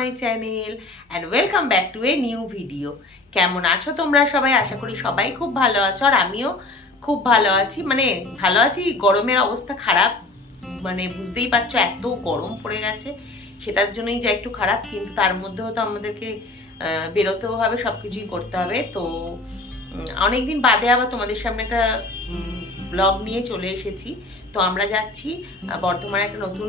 My channel and welcome back to a new video. কেমন আছো তোমরা সবাই? আশা করি সবাই খুব ভালো আছো, আর আমিও খুব ভালো আছি। ভালো আছি, গরমের অবস্থা খারাপ, বুঝতেই পারছো এত গরম পড়ে গেছে, সেটার জন্যই যা একটু খারাপ। কিন্তু তার মধ্যেও তো আমাদেরকে বেরোতেও হবে, সব কিছুই করতে হবে। তো অনেকদিন বাদে আবার তোমাদের সামনে একটা ব্লগ নিয়ে চলে এসেছি। তো আমরা যাচ্ছি বর্ধমানে একটা নতুন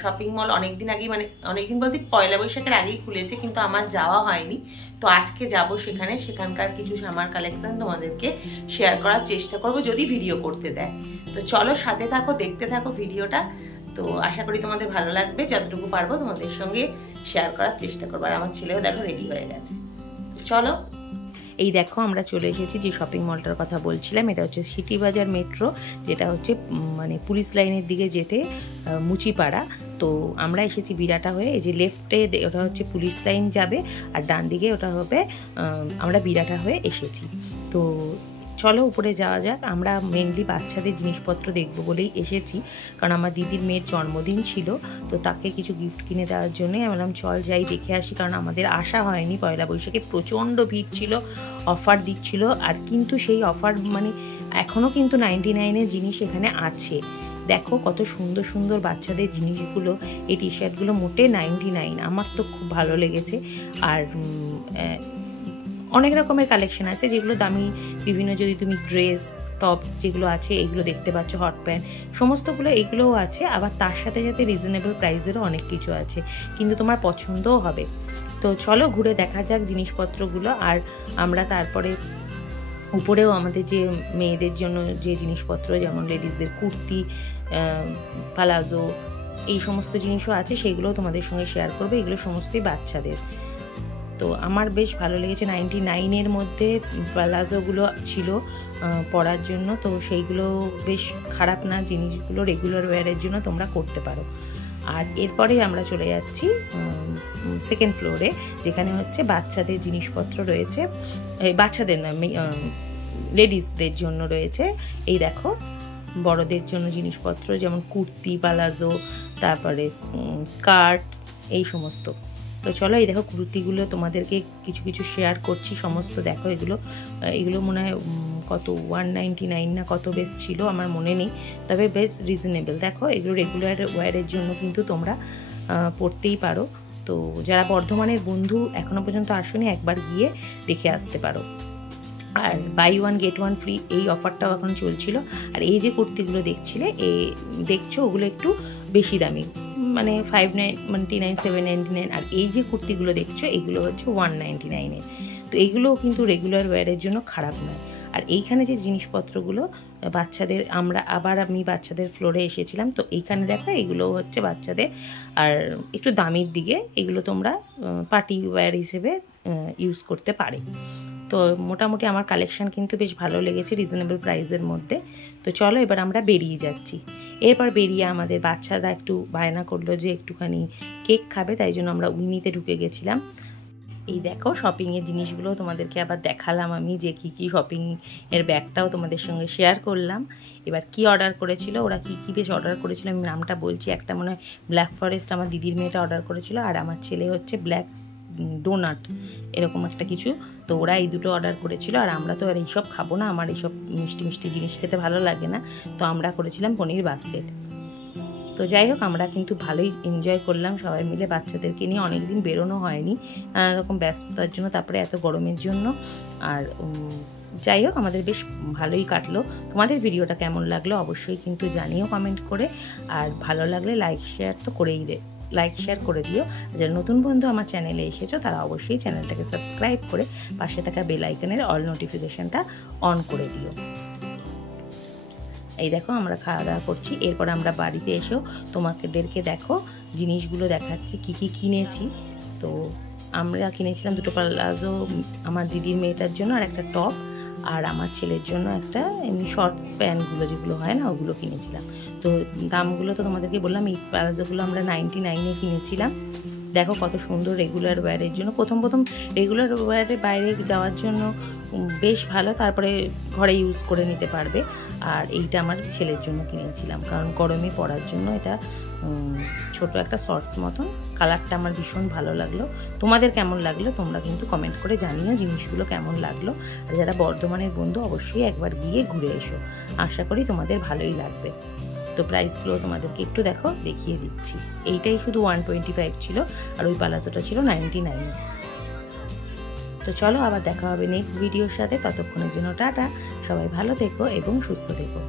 শপিং মল। অনেকদিন আগেই, অনেকদিন বলতে পয়লা বৈশাখের আগেই খুলেছে, কিন্তু আমার যাওয়া হয়নি। তো আজকে যাব সেখানে, সেখানকার কিছু সামার কালেকশন তোমাদেরকে শেয়ার করার চেষ্টা করব, যদি ভিডিও করতে দেয়। তো চলো সাথে থাকো, দেখতে থাকো ভিডিওটা। তো আশা করি তোমাদের ভালো লাগবে, যতটুকু পারবো তোমাদের সঙ্গে শেয়ার করার চেষ্টা করবো। আর আমার ছেলেও দেখো রেডি হয়ে গেছে। চলো। এই দেখো আমরা চলে এসেছি যে শপিং মলটার কথা বলছিলাম, এটা হচ্ছে সিটি বাজার মেট্রো, যেটা হচ্ছে পুলিশ লাইনের দিকে যেতে মুচিপাড়া। তো আমরা এসেছি বিরাটা হয়ে। এই যে লেফটে ওটা হচ্ছে পুলিশ লাইন যাবে, আর ডান দিকে ওটা হবে আমরা বিরাটা হয়ে এসেছি। তো চলো উপরে যাওয়া যাক। আমরা মেনলি বাচ্চাদের জিনিসপত্র দেখবো বলেই এসেছি, কারণ আমার দিদির মেয়ের জন্মদিন ছিল, তো তাকে কিছু গিফট কিনে দেওয়ার জন্যই আমি বললাম চল যাই দেখে আসি। কারণ আমাদের আসা হয়নি, পয়লা বৈশাখে প্রচণ্ড ভিড় ছিল, অফার দিচ্ছিল। আর কিন্তু সেই অফার এখনও কিন্তু 99-এর জিনিস এখানে আছে। দেখো কত সুন্দর সুন্দর বাচ্চাদের জিনিসগুলো। এই টি শার্টগুলো মোটে 99, আমার তো খুব ভালো লেগেছে। আর অনেক রকমের কালেকশন আছে যেগুলো দামি, বিভিন্ন যদি তুমি ড্রেস টপস যেগুলো আছে এইগুলো দেখতে পাচ্ছ, হট প্যান্ট সমস্তগুলো এইগুলোও আছে। আবার তার সাথে সাথে রিজনেবল প্রাইসেরও অনেক কিছু আছে, কিন্তু তোমার পছন্দও হবে। তো চলো ঘুরে দেখা যাক জিনিসপত্রগুলো। আর আমরা তারপরে উপরেও আমাদের যে মেয়েদের জন্য যে জিনিসপত্র, যেমন লেডিসদের কুর্তি, পালাজো, এই সমস্ত জিনিসও আছে, সেইগুলোও তোমাদের সঙ্গে শেয়ার করবে। এগুলো সমস্তই বাচ্চাদের। তো আমার বেশ ভালো লেগেছে। 99-এর মধ্যে প্লাজোগুলো ছিল পরার জন্য, তো সেইগুলো বেশ খারাপ না, জিনিসগুলো রেগুলার ওয়্যারের জন্য তোমরা করতে পারো। আর এরপরে আমরা চলে যাচ্ছি সেকেন্ড ফ্লোরে, যেখানে হচ্ছে বাচ্চাদের জিনিসপত্র রয়েছে। বাচ্চাদের না, লেডিসদের জন্য রয়েছে। এই দেখো বড়দের জন্য জিনিসপত্র, যেমন কুর্তি, পালাজো, তারপরে স্কার্ট, এই সমস্ত। তো চলো এই দেখো কুর্তিগুলো তোমাদেরকে কিছু কিছু শেয়ার করছি সমস্ত। দেখো এগুলো মনে হয় কত 199 না কত বেশ ছিল, আমার মনে নেই, তবে বেশ রিজনেবল। দেখো এগুলো রেগুলার ওয়্যারের জন্য কিন্তু তোমরা পরতেই পারো। তো যারা বর্ধমানের বন্ধু এখনও পর্যন্ত আসোনি, একবার গিয়ে দেখে আসতে পারো। আর buy one get one free এই অফারটাও এখন চলছিল। আর এই যে কুর্তিগুলো দেখছো ওগুলো একটু বেশি দামি, 599, 799। আর এই যে কুর্তিগুলো দেখছো এগুলো হচ্ছে 199-এর। তো এইগুলোও কিন্তু রেগুলার ওয়্যারের জন্য খারাপ নয়। আর এইখানে যে জিনিসপত্রগুলো বাচ্চাদের, আমি বাচ্চাদের ফ্লোরে এসেছিলাম, তো এইখানে দেখো এগুলো হচ্ছে বাচ্চাদের আর একটু দামির দিকে। এগুলো তোমরা পার্টি ওয়্যার হিসেবে ইউজ করতে পারে। তো মোটামুটি আমার কালেকশান কিন্তু বেশ ভালো লেগেছে রিজনেবল প্রাইসের মধ্যে। তো চলো এবার আমরা বেরিয়ে যাচ্ছি। এরপর বেরিয়ে আমাদের বাচ্চারা একটু বায়না করলো যে একটুখানি কেক খাবে, তাই জন্য আমরা উইনিতে ঢুকে গেছিলাম। এই দেখো শপিংয়ের জিনিসগুলো তোমাদেরকে আবার দেখালাম আমি, যে কী কী শপিংয়ের ব্যাগটাও তোমাদের সঙ্গে শেয়ার করলাম। এবার কি অর্ডার করেছিল ওরা, কী বেশ অর্ডার করেছিল আমি নামটা বলছি। একটা মনে হয় ব্ল্যাক ফরেস্ট আমার দিদির মেয়েটা অর্ডার করেছিল, আর আমার ছেলে হচ্ছে ব্ল্যাক ডোনাট, এরকম একটা কিছু। তো ওরা এই দুটো অর্ডার করেছিল। আর আমরা তো আর এইসব খাবো না, আমার এইসব মিষ্টি মিষ্টি জিনিস খেতে ভালো লাগে না, তো আমরা করেছিলাম পনির বাস্কেট। তো যাই হোক আমরা কিন্তু ভালোই এনজয় করলাম সবাই মিলে, বাচ্চাদেরকে নিয়ে। অনেক দিন বেরোনো হয়নি নানা রকম ব্যস্ততার জন্য, তারপরে এত গরমের জন্য। আর যাই হোক আমাদের বেশ ভালোই কাটলো। তোমাদের ভিডিওটা কেমন লাগলো অবশ্যই কিন্তু জানিও কমেন্ট করে। আর ভালো লাগলে লাইক শেয়ার করে দিও। যারা নতুন বন্ধু আমার চ্যানেলে এসেছো তারা অবশ্যই চ্যানেলটাকে সাবস্ক্রাইব করে পাশে থাকা বেল আইকনের অল নোটিফিকেশনটা অন করে দিও। এই দেখো আমরা খাওয়া দাওয়া করছি। এরপর আমরা বাড়িতে এসেও তোমাদেরকে দেখো জিনিসগুলো দেখাচ্ছি কী কী কিনেছি। তো আমরা কিনেছিলাম দুটো পালাজো আমার দিদির মেয়েটার জন্য, আর একটা টপ, আর আমার ছেলের জন্য একটা এমনি শর্টস প্যান্টগুলো যেগুলো হয় না ওগুলো কিনেছিলাম। তো দামগুলো তো তোমাদেরকে বললাম, এই প্লাজোগুলো আমরা 99-এ কিনেছিলাম। দেখো কত সুন্দর রেগুলার ওয়্যারের জন্য। প্রথম রেগুলার ওয়্যারে বাইরে যাওয়ার জন্য বেশ ভালো, তারপরে ঘরে ইউজ করে নিতে পারবে। আর এইটা আমার ছেলের জন্য কিনেছিলাম, কারণ গরমে পরার জন্য। এটা ছোট একটা শর্টস মতন, কালারটা আমার ভীষণ ভালো লাগলো। তোমাদের কেমন লাগলো তোমরা কিন্তু কমেন্ট করে জানিও জিনিসগুলো কেমন লাগলো। আর যারা বর্ধমানের বন্ধু অবশ্যই একবার গিয়ে ঘুরে এসো, আশা করি তোমাদের ভালোই লাগবে। তো প্রাইসগুলো তোমাদেরকে একটু দেখিয়ে দিচ্ছি। এইটাই শুধু 125 ছিল, আর ওই পালাজোটা ছিল 99। তো চলো আবার দেখা হবে নেক্সট ভিডিওর সাথে। ততক্ষণের জন্য টাটা, সবাই ভালো থেকো এবং সুস্থ থেকো।